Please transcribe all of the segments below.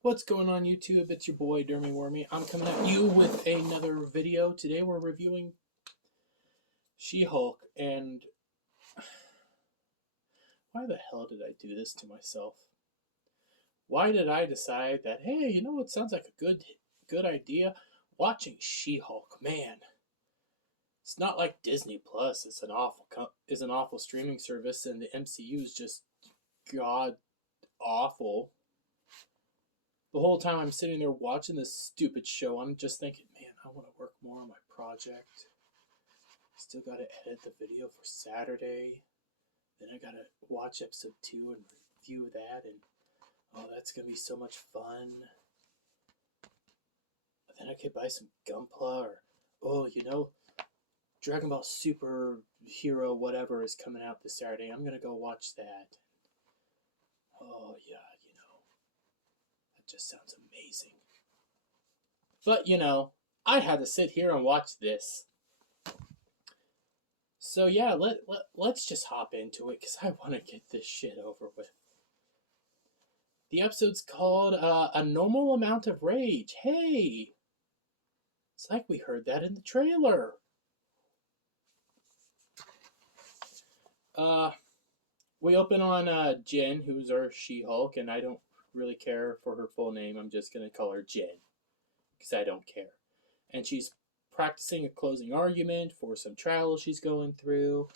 What's going on YouTube? It's your boy Dermy Wormy. I'm coming at you with another video. Today we're reviewing She-Hulk, and why the hell did I do this to myself? Why did I decide that, hey, you know what sounds like a good idea? Watching She-Hulk, man. It's not like Disney Plus. It's an awful streaming service, and the MCU is just god awful. The whole time I'm sitting there watching this stupid show, I'm just thinking, man, I want to work more on my project. Still got to edit the video for Saturday. Then I got to watch episode 2 and review that. And, oh, that's going to be so much fun. Then I could buy some Gunpla or, oh, you know, Dragon Ball Super Hero whatever is coming out this Saturday. I'm going to go watch that. Oh, yeah. Just sounds amazing. But, you know, I had to sit here and watch this. So, yeah, let's just hop into it, because I want to get this shit over with. The episode's called A Normal Amount of Rage. Hey! It's like we heard that in the trailer. We open on Jen, who's our She-Hulk, and I don't really care for her full name. I'm just going to call her Jen, because I don't care. And she's practicing a closing argument for some trial she's going through,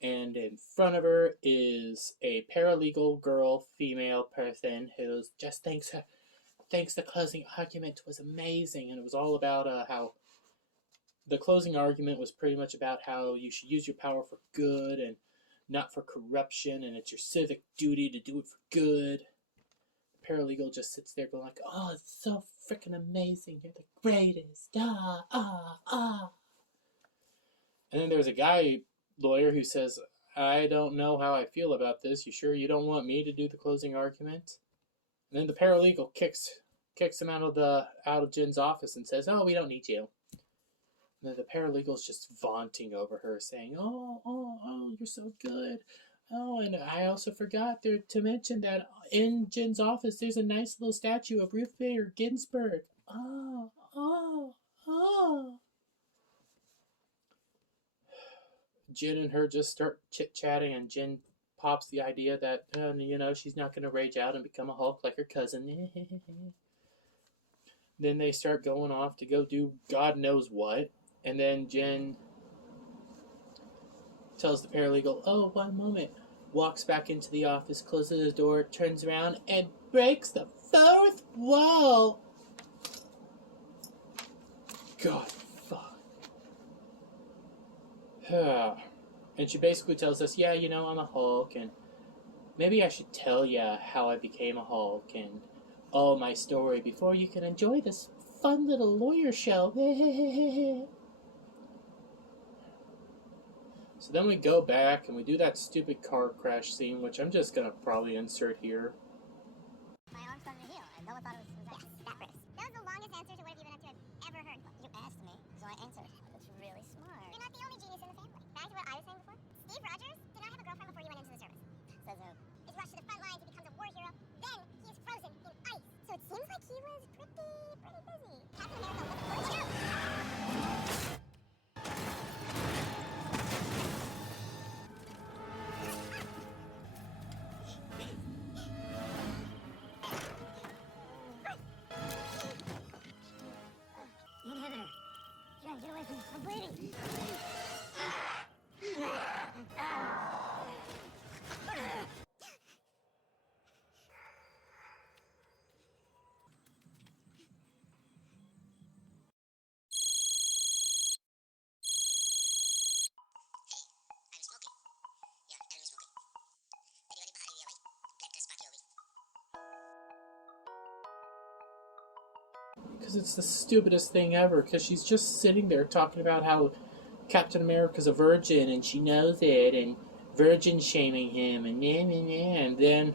and in front of her is a paralegal girl, female person, who just thinks the closing argument was amazing. And it was all about how the closing argument was pretty much about how you should use your power for good and not for corruption, and it's your civic duty to do it for good. Paralegal just sits there going like, oh, it's so freaking amazing. You're the greatest. And then there's a guy, lawyer, who says, I don't know how I feel about this. You sure you don't want me to do the closing argument? And then the paralegal kicks him out of Jen's office and says, oh, we don't need you. And then the paralegal's just vaunting over her, saying, oh, you're so good. Oh, and I also forgot to mention that in Jen's office, there's a nice little statue of Ruth Bader Ginsburg. Oh. Jen and her just start chit-chatting, and Jen pops the idea that, she's not going to rage out and become a Hulk like her cousin. Then they start going off to go do God knows what, and then Jen tells the paralegal, oh, one moment, walks back into the office, closes the door, turns around, and breaks the fourth wall. God, fuck. And she basically tells us, yeah, I'm a Hulk, and maybe I should tell ya how I became a Hulk, and all my story before you can enjoy this fun little lawyer show. So then we go back and we do that stupid car crash scene, which I'm just going to probably insert here. My arm's starting to heal, and no one thought it was that. Yes, that hurts. That was the longest answer to whatever you've been up to I've ever heard. You asked me, so I answered. That's really smart. You're not the only genius in the family. Back to what I was saying before. Steve Rogers did not have a girlfriend before he went into the service. Says who? He's rushed to the front lines, he becomes a war hero, then he is frozen in ice. So it seems like he was pretty busy. Captain America was a get away from me. I'm bleeding. Because it's the stupidest thing ever, because she's just sitting there talking about how Captain America's a virgin and she knows it, and virgin shaming him, and then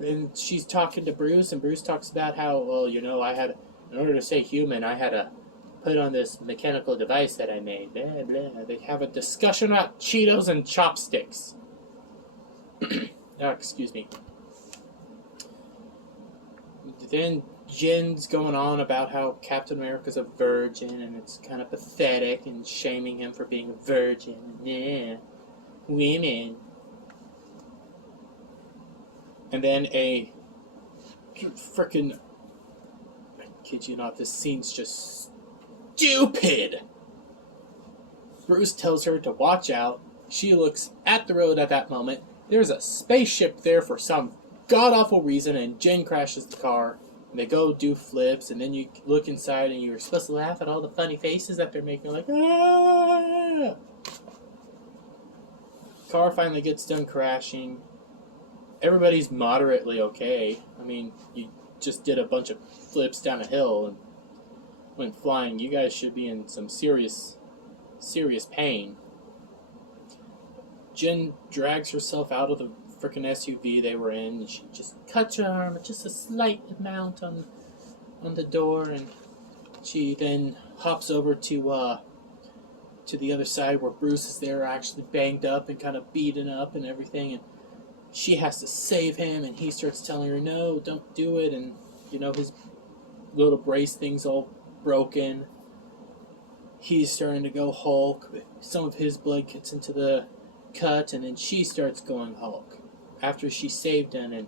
and she's talking to Bruce, and Bruce talks about how, well, I had, in order to say human, I had to put on this mechanical device that I made, blah blah. They have a discussion about Cheetos and chopsticks. Excuse me. Then Jin's going on about how Captain America's a virgin and it's kind of pathetic and shaming him for being a virgin. Yeah, women. And then a freaking, I kid you not, this scene's just stupid. Bruce tells her to watch out. She looks at the road at that moment. There's a spaceship there for some god-awful reason, and Jen crashes the car. And they go do flips, and then you look inside, and you're supposed to laugh at all the funny faces that they're making, like, ah! Car finally gets done crashing. Everybody's moderately okay. I mean, you just did a bunch of flips down a hill and went flying. You guys should be in some serious pain. Jen drags herself out of the frickin' SUV they were in, and she just cuts her arm just a slight amount on the door, and she then hops over to the other side where Bruce is there, actually banged up and kind of beaten up and everything, and she has to save him, and he starts telling her, no, don't do it, and his little brace thing's all broken. He's starting to go Hulk. Some of his blood gets into the cut, and then she starts going Hulk after she saved him, and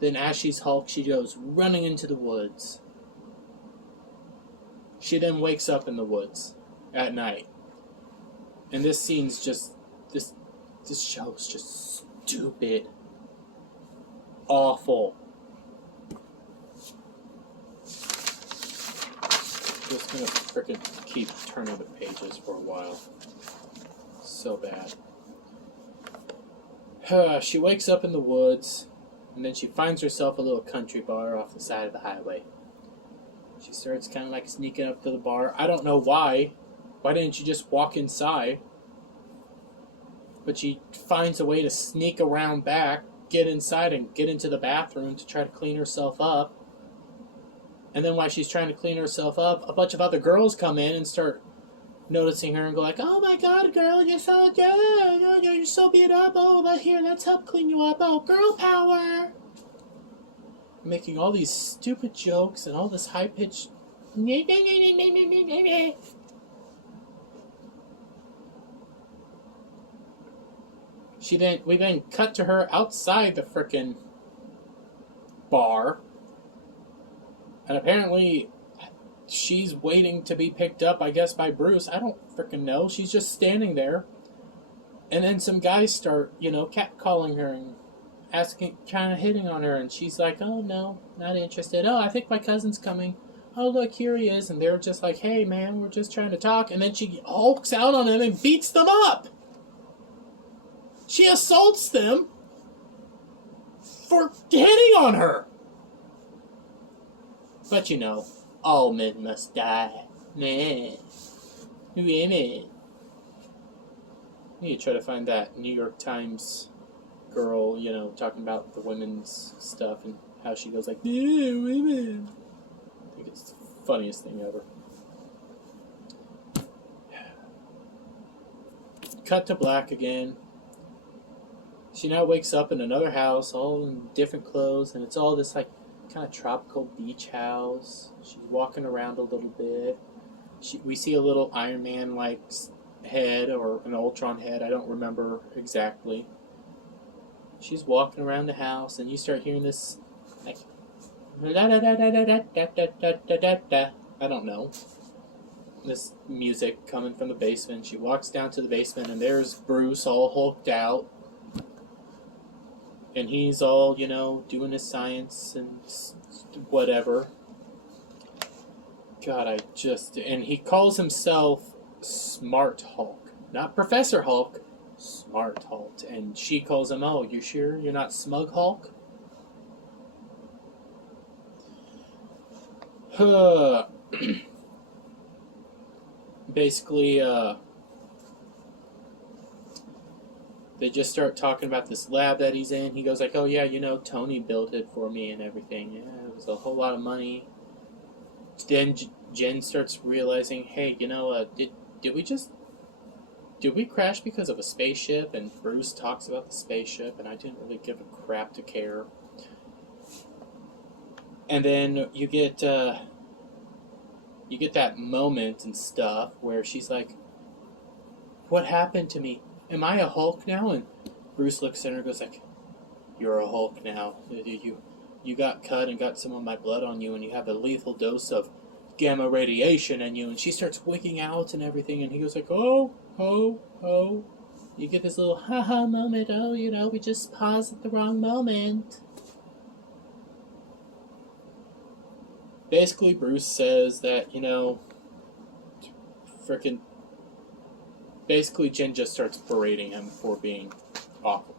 then as she's Hulk, she goes running into the woods. She then wakes up in the woods at night, and this scene's just this show's just stupid, awful. Just gonna frickin' keep turning the pages for a while. So bad. She wakes up in the woods, and then she finds herself a little country bar off the side of the highway. She starts kind of like sneaking up to the bar. I don't know why. Why didn't you just walk inside? But she finds a way to sneak around back, get inside, and get into the bathroom to try to clean herself up. And then while she's trying to clean herself up, a bunch of other girls come in and start noticing her and go like, oh my god, girl, you're so good. Oh, you're so beat up. Oh, let's help clean you up. Oh, girl power. Making all these stupid jokes and all this high-pitched... We then cut to her outside the frickin' bar. And apparently she's waiting to be picked up, I guess, by Bruce. I don't frickin' know. She's just standing there. And then some guys start, catcalling her and kind of hitting on her. And she's like, oh, no, not interested. Oh, I think my cousin's coming. Oh, look, here he is. And they're just like, hey, man, we're just trying to talk. And then she hulks out on him and beats them up. She assaults them for hitting on her. But all men must die. Man. Women. I need to try to find that New York Times girl, talking about the women's stuff and how she goes like, yeah, women. I think it's the funniest thing ever. Cut to black again. She now wakes up in another house, all in different clothes, and it's all this like kind of tropical beach house. She's walking around a little bit. We see a little Iron Man like head or an Ultron head. I don't remember exactly. She's walking around the house, and you start hearing this like da da da da da da da da da da da. I don't know. This music coming from the basement. She walks down to the basement, and there's Bruce all hulked out. And he's all, doing his science and whatever. God, and he calls himself Smart Hulk. Not Professor Hulk, Smart Hulk. And she calls him, oh, you sure you're not Smug Hulk? Basically, they just start talking about this lab that he's in. He goes like, oh yeah, Tony built it for me and everything. Yeah, it was a whole lot of money. Then Jen starts realizing, hey, did we just did we crash because of a spaceship? And Bruce talks about the spaceship, and I didn't really give a crap to care. And then you get that moment and stuff where she's like, "What happened to me? Am I a Hulk now?" And Bruce looks at her and goes like, "You're a Hulk now. You got cut and got some of my blood on you, and you have a lethal dose of gamma radiation in you." And she starts wigging out and everything, and he goes like, "Oh, oh, oh." You get this little haha moment. Oh, we just paused at the wrong moment. Basically, Bruce says that, frickin'. Basically, Jen just starts berating him for being awful.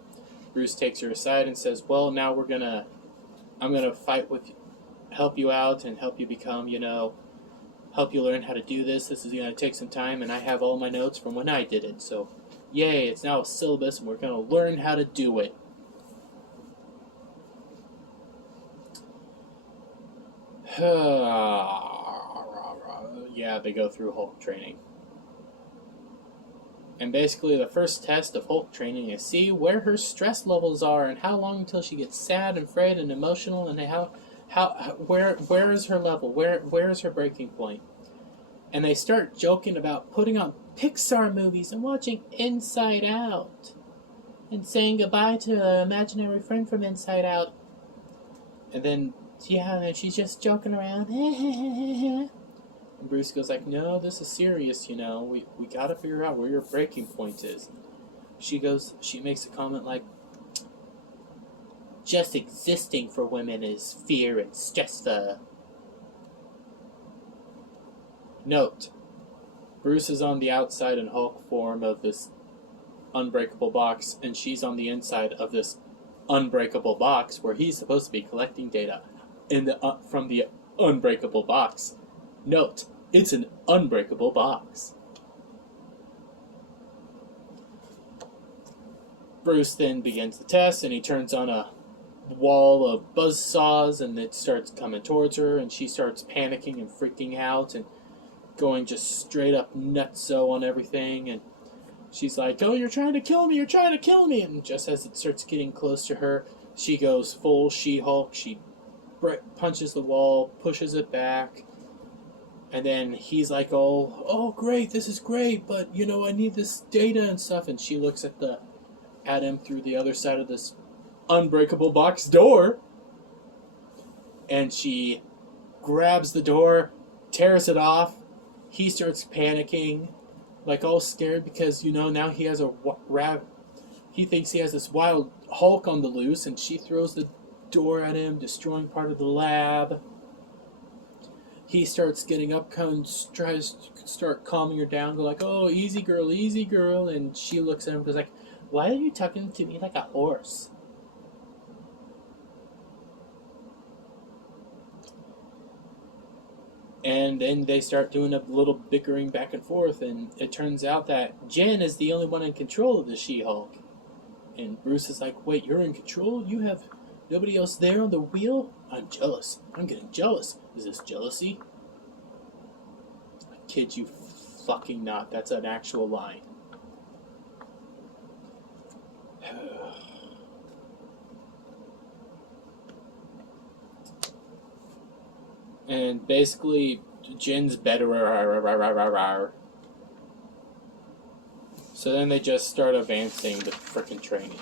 Bruce takes her aside and says, "Well, now I'm gonna fight with you, help you out and help you become, help you learn how to do this. This is gonna take some time, and I have all my notes from when I did it. So, yay, it's now a syllabus, and we're gonna learn how to do it." Yeah, they go through Hulk training. And basically the first test of Hulk training is see where her stress levels are and how long until she gets sad and afraid and emotional, and where is her level? Where is her breaking point? And they start joking about putting on Pixar movies and watching Inside Out and saying goodbye to an imaginary friend from Inside Out. And then she's just joking around. And Bruce goes like, "No, this is serious, we gotta figure out where your breaking point is." She makes a comment like, "Just existing for women is fear and stressful." Note, Bruce is on the outside in Hulk form of this unbreakable box, and she's on the inside of this unbreakable box where he's supposed to be collecting data from the unbreakable box. Note, it's an unbreakable box. Bruce then begins the test, and he turns on a wall of buzzsaws, and it starts coming towards her, and she starts panicking and freaking out and going just straight up nutso on everything. And she's like, "Oh, you're trying to kill me, you're trying to kill me." And just as it starts getting close to her, she goes full She-Hulk. She punches the wall, pushes it back. And then he's like, oh, great, this is great, but, I need this data and stuff. And she looks at him through the other side of this unbreakable box door. And she grabs the door, tears it off. He starts panicking, like all scared because, now he has he thinks he has this wild Hulk on the loose. And she throws the door at him, destroying part of the lab. He starts getting up, tries to start calming her down, go like, "Oh, easy girl," and she looks at him and goes like, "Why are you talking to me like a horse?" And then they start doing a little bickering back and forth, and it turns out that Jen is the only one in control of the She-Hulk. And Bruce is like, "Wait, you're in control? You have nobody else there on the wheel? I'm jealous. I'm getting jealous. Is this jealousy?" I kid you fucking not. That's an actual line. And basically, Jin's better. So then they just start advancing the frickin' training.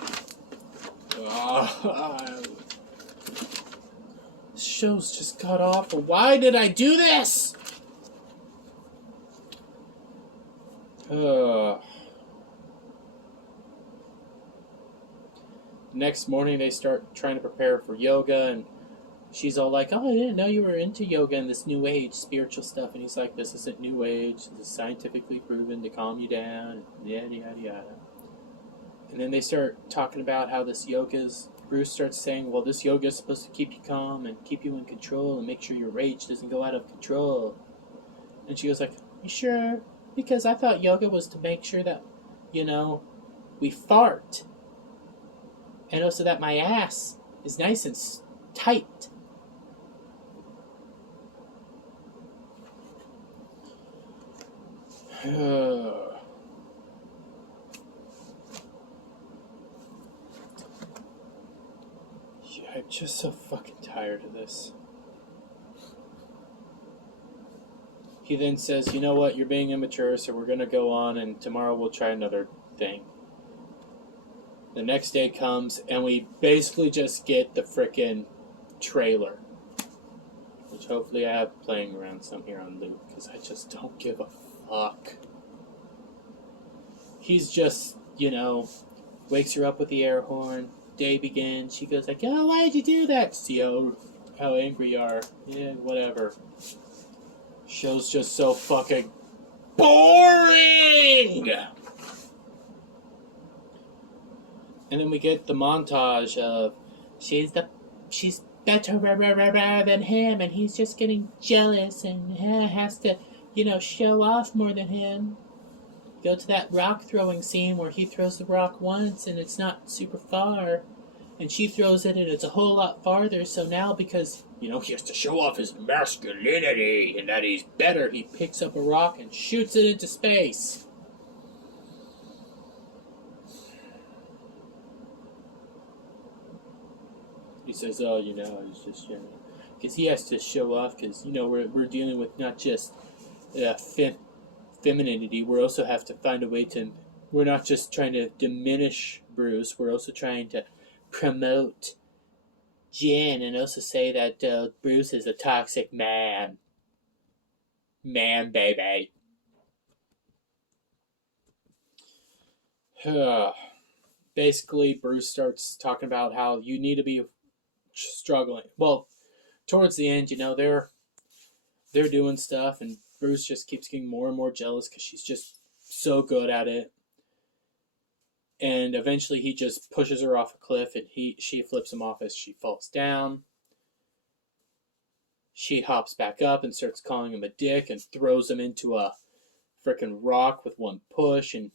This show's just got awful. Why did I do this? Next morning, they start trying to prepare for yoga, and she's all like, "Oh, I didn't know you were into yoga and this new age spiritual stuff." And he's like, "This isn't new age. This is scientifically proven to calm you down." Yada, yada, yada. And then they start talking about how this yoga's... Bruce starts saying, "Well, this yoga is supposed to keep you calm and keep you in control and make sure your rage doesn't go out of control." And she goes like, "You sure? Because I thought yoga was to make sure that, we fart. And also that my ass is nice and tight." I'm just so fucking tired of this. He then says, you know what, you're being immature, so we're going to go on, and tomorrow we'll try another thing. The next day comes, and we basically just get the frickin' trailer. Which hopefully I have playing around some here on loop, because I just don't give a fuck. He's just, wakes her up with the air horn. Day begins. She goes like, oh, why did you do that? See how angry you are. Yeah, whatever. Show's just so fucking boring! And then we get the montage of she's better than him, and he's just getting jealous and has to, show off more than him. Go to that rock throwing scene where he throws the rock once and it's not super far, and she throws it and it's a whole lot farther. So now, because he has to show off his masculinity and that he's better, he picks up a rock and shoots it into space. He says, oh, I was just, because he has to show off, because, we're dealing with not just femininity, we also have to find a way to, we're not just trying to diminish Bruce, we're also trying to promote Jen, and also say that Bruce is a toxic man. Man, baby. Basically, Bruce starts talking about how you need to be struggling. Well, towards the end, they're doing stuff, and Bruce just keeps getting more and more jealous because she's just so good at it. And eventually he just pushes her off a cliff, and she flips him off as she falls down. She hops back up and starts calling him a dick and throws him into a frickin' rock with one push, and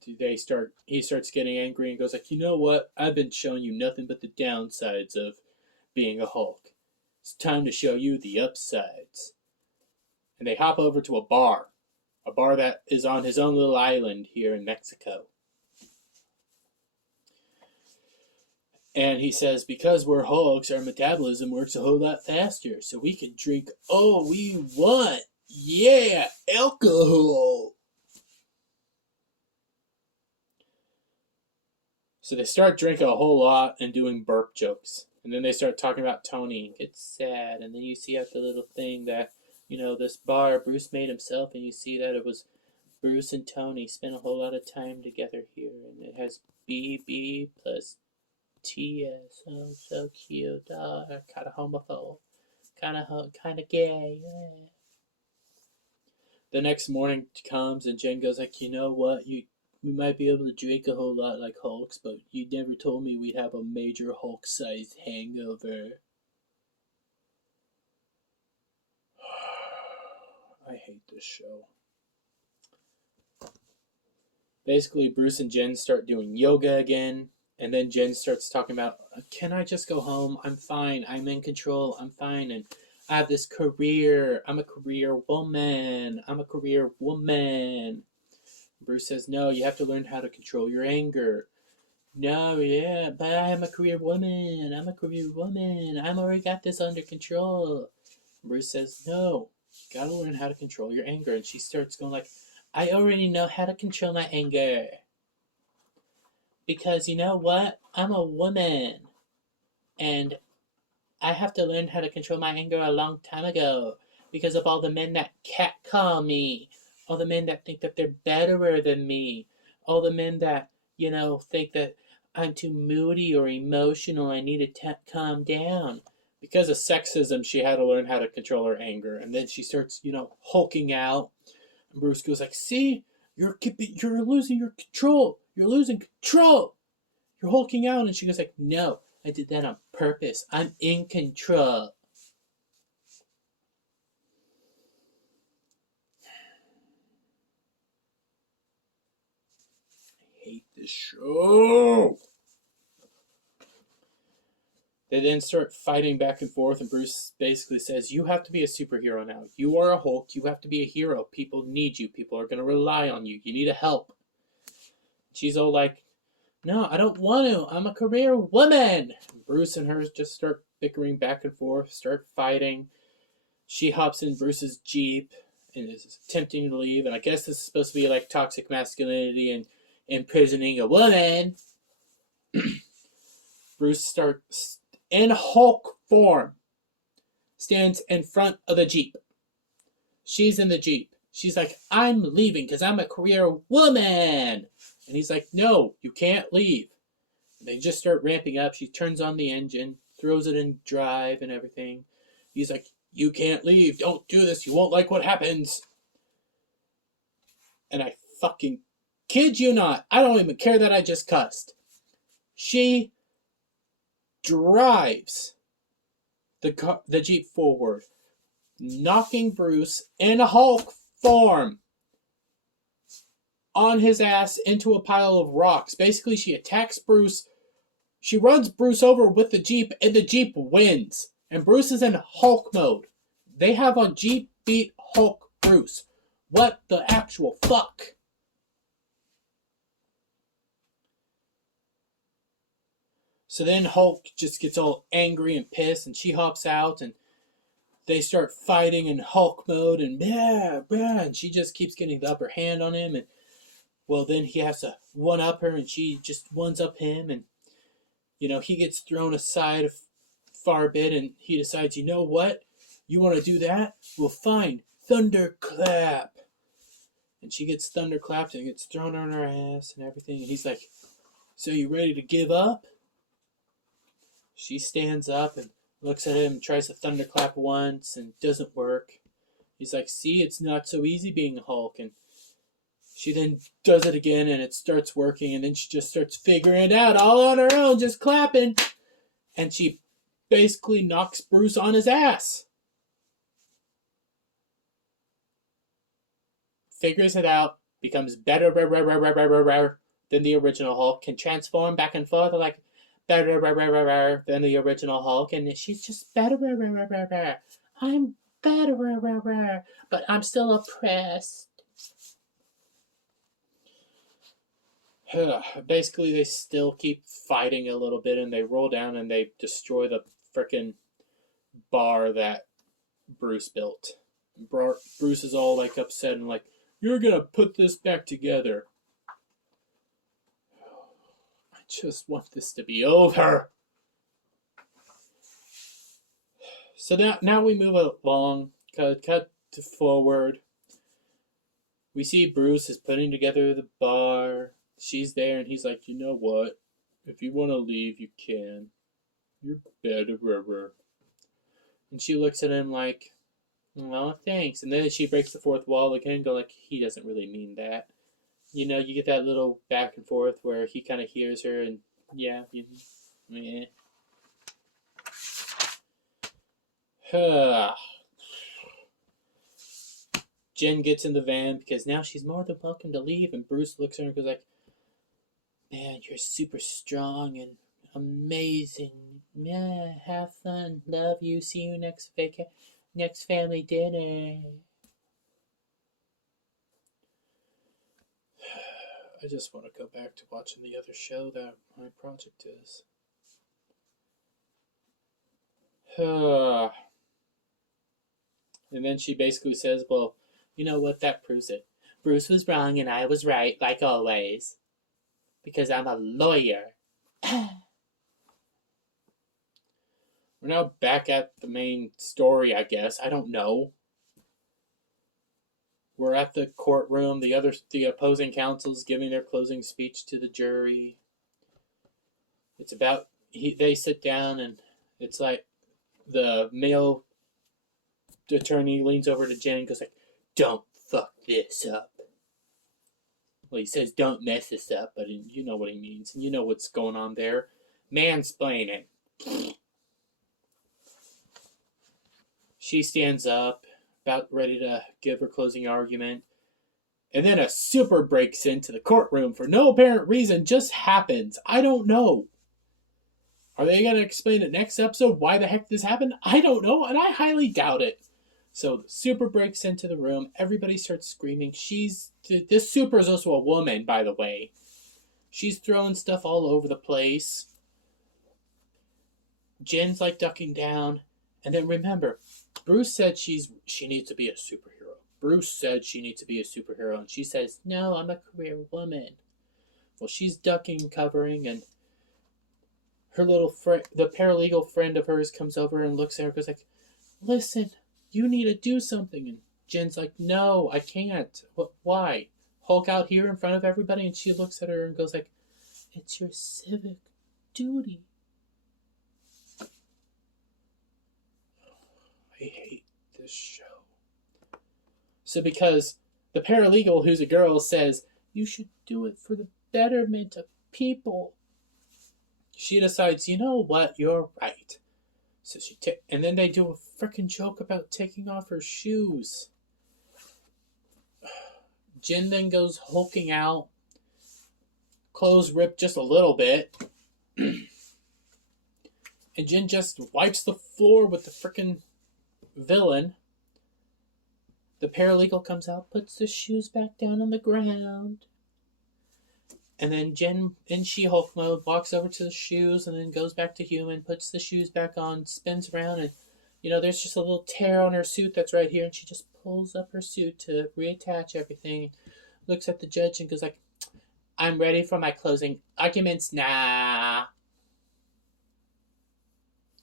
he starts getting angry and goes like, you know what? I've been showing you nothing but the downsides of being a Hulk. It's time to show you the upsides. And they hop over to a bar that is on his own little island here in Mexico. And he says, because we're Hulks, our metabolism works a whole lot faster, so we can drink all we want. Yeah, alcohol. So they start drinking a whole lot and doing burp jokes. And then they start talking about Tony. It's sad. And then you see at the little thing that, this bar Bruce made himself, and you see that it was Bruce and Tony spent a whole lot of time together here. And it has BB plus TS. Oh, so cute. Kind of homophobe. Kind of gay. Yeah. The next morning comes, and Jen goes like, you know what? We might be able to drink a whole lot like Hulks, but you never told me we'd have a major Hulk-sized hangover. I hate this show. Basically, Bruce and Jen start doing yoga again, and then Jen starts talking about, can I just go home? I'm fine. I'm in control. I'm fine. And I have this career. I'm a career woman. Bruce says, no, you have to learn how to control your anger. No, yeah, but I'm a career woman. I've already got this under control. Bruce says, no, you gotta learn how to control your anger. And she starts going like, I already know how to control my anger. Because you know what? I'm a woman. And I have to learn how to control my anger a long time ago. Because of all the men that catcall me. All the men that think that they're better than me. All the men that, think that I'm too moody or emotional. I need to calm down. Because of sexism, she had to learn how to control her anger. And then she starts, hulking out. And Bruce goes like, see, you're losing your control. You're losing control. You're hulking out. And she goes like, no, I did that on purpose. I'm in control. I hate this show. They then start fighting back and forth, and Bruce basically says, you have to be a superhero now. You are a Hulk. You have to be a hero. People need you. People are going to rely on you. You need a help. She's all like, No, I don't want to. I'm a career woman. Bruce and her just start bickering back and forth, start fighting. She hops in Bruce's Jeep and is attempting to leave. And I guess this is supposed to be like toxic masculinity and imprisoning a woman. Bruce starts in Hulk form, stands in front of the Jeep. She's in the Jeep. She's like, I'm leaving because I'm a career woman. And he's like, no, you can't leave. And they just start ramping up. She turns on the engine, throws it in drive and everything. He's like, you can't leave. Don't do this. You won't like what happens. And I fucking kid you not. I don't even care that I just cussed. She drives the Jeep forward, knocking Bruce in Hulk form on his ass into a pile of rocks. Basically, she attacks Bruce. She runs Bruce over with the Jeep, and the Jeep wins. And Bruce is in Hulk mode. They have a Jeep beat Hulk Bruce. What the actual fuck? So then Hulk just gets all angry and pissed, and she hops out, and they start fighting in Hulk mode, and and she just keeps getting the upper hand on him, and well, then he has to one-up her, and she just ones-up him, and he gets thrown aside a far bit, and he decides, you know what? You want to do that? Well, fine. Thunderclap. And she gets thunderclapped and gets thrown on her ass and everything, and he's like, so you ready to give up? She stands up and looks at him, tries to thunderclap once, and it doesn't work. He's like, see, it's not so easy being a Hulk, and she then does it again, and it starts working, and then she just starts figuring it out all on her own, just clapping. And she basically knocks Bruce on his ass. Figures it out, becomes better than the original Hulk, can transform back and forth like better than the original Hulk, and she's just better. I'm better, but I'm still oppressed. Basically, they still keep fighting a little bit, and they roll down and they destroy the frickin' bar that Bruce built. Bruce is all like upset and like, you're gonna put this back together. I just want this to be over. So now we move along, cut to forward. We see Bruce is putting together the bar. She's there, and he's like, you know what? If you want to leave, you can. You're better. And she looks at him like, well, thanks. And then she breaks the fourth wall again, go like, he doesn't really mean that. You get that little back and forth where he kind of hears her, and yeah, Jen gets in the van because now she's more than welcome to leave, and Bruce looks at her and goes like, man, you're super strong and amazing. Yeah, have fun. Love you. See you next family dinner. I just want to go back to watching the other show that my project is. And then she basically says, well, you know what? That proves it. Bruce was wrong and I was right, like always. Because I'm a lawyer. We're now back at the main story, I guess. I don't know. We're at the courtroom. The opposing counsel's giving their closing speech to the jury. It's about they sit down, and it's like the male attorney leans over to Jen and goes like, "Don't fuck this up." Well, he says, "Don't mess this up," but you know what he means, and you know what's going on there. Mansplaining. She stands up, about ready to give her closing argument, and then a super breaks into the courtroom for no apparent reason, just happens. I don't know. Are they going to explain it next episode why the heck this happened? I don't know, and I highly doubt it. So the super breaks into the room. Everybody starts screaming. This super is also a woman, by the way. She's throwing stuff all over the place. Jen's like ducking down. And then remember, Bruce said she needs to be a superhero. Bruce said she needs to be a superhero. And she says, no, I'm a career woman. Well, she's ducking, covering, and her little friend, the paralegal friend of hers, comes over and looks at her and goes like, listen, you need to do something. And Jen's like, no, I can't. Why? Hulk out here in front of everybody? And she looks at her and goes like, it's your civic duty. I hate this show. So because the paralegal, who's a girl, says, you should do it for the betterment of people, she decides, you know what, you're right. So and then they do a freaking joke about taking off her shoes. Jen then goes hulking out, clothes ripped just a little bit, and Jen just wipes the floor with the freaking villain. The paralegal comes out, puts the shoes back down on the ground. And then Jen, in She-Hulk mode, walks over to the shoes and then goes back to human, puts the shoes back on, spins around, and, there's just a little tear on her suit that's right here, and she just pulls up her suit to reattach everything, looks at the judge and goes like, I'm ready for my closing arguments now.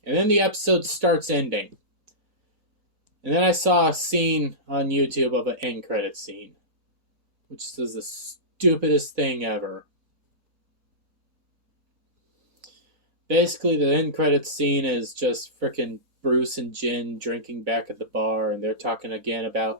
And then the episode starts ending. And then I saw a scene on YouTube of an end credit scene, which is the stupidest thing ever. Basically, the end credits scene is just frickin' Bruce and Jen drinking back at the bar, and they're talking again about,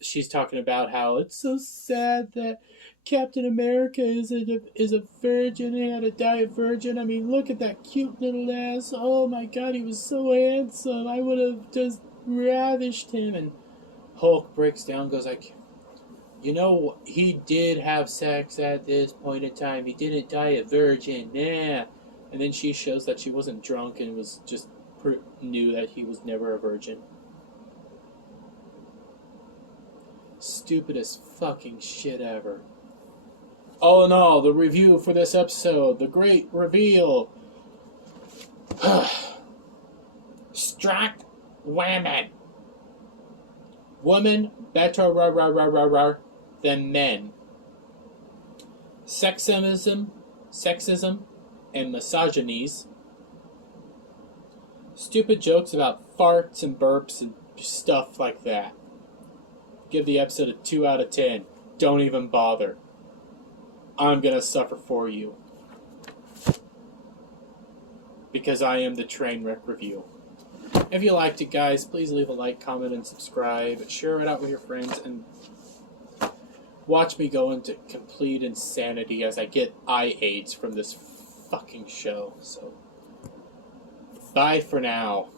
she's talking about how it's so sad that Captain America is a virgin, he had to die a virgin. I mean, look at that cute little ass. Oh my god, he was so handsome. I would have just ravished him. And Hulk breaks down, goes like, he did have sex at this point in time. He didn't die a virgin. Yeah. And then she shows that she wasn't drunk and was just knew that he was never a virgin. Stupidest fucking shit ever. All in all, the review for this episode, the great reveal. Strike women. Women better than men. Sexism, and misogynies. Stupid jokes about farts and burps and stuff like that. Give the episode a 2 out of 10. Don't even bother. I'm gonna suffer for you. Because I am the Trainwreck Review. If you liked it, guys, please leave a like, comment, and subscribe. Share it out with your friends, and watch me go into complete insanity as I get eye aids from this fucking show. So, bye for now.